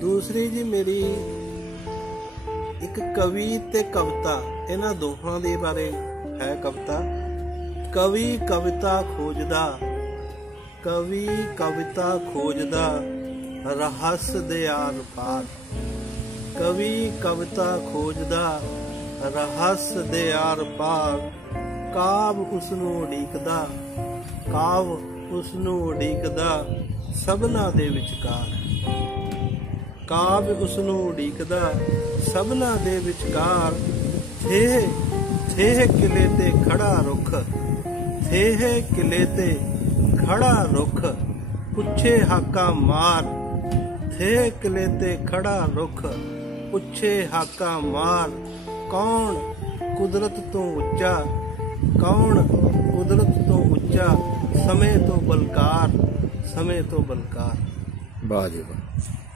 दूसरी जी मेरी एक कवि ते कविता, इन्हां दोहां दे बारे है कविता। कवि कविता खोजदा, कवि कविता खोजदा रहस दे आर पार। कवि कविता खोजदा रहस दे आर पार। काव उसनूं उड़ीकदा, काव उसनूं उड़ीकदा सबना दे विचकार। काव्य उसनूं उड़ीकदा सबना दे विचकार। थेह थेह किले ते खड़ा रुख, थेह किले ते खड़ा रुख पुछे हाका मार। थेह किले ते खड़ा रुख पुछे हाका मार। कौन कुदरत तो उच्चा, कौन कुदरत तो उच्चा समय तो बलकार, समय तो बलकार। वाह जी वाह।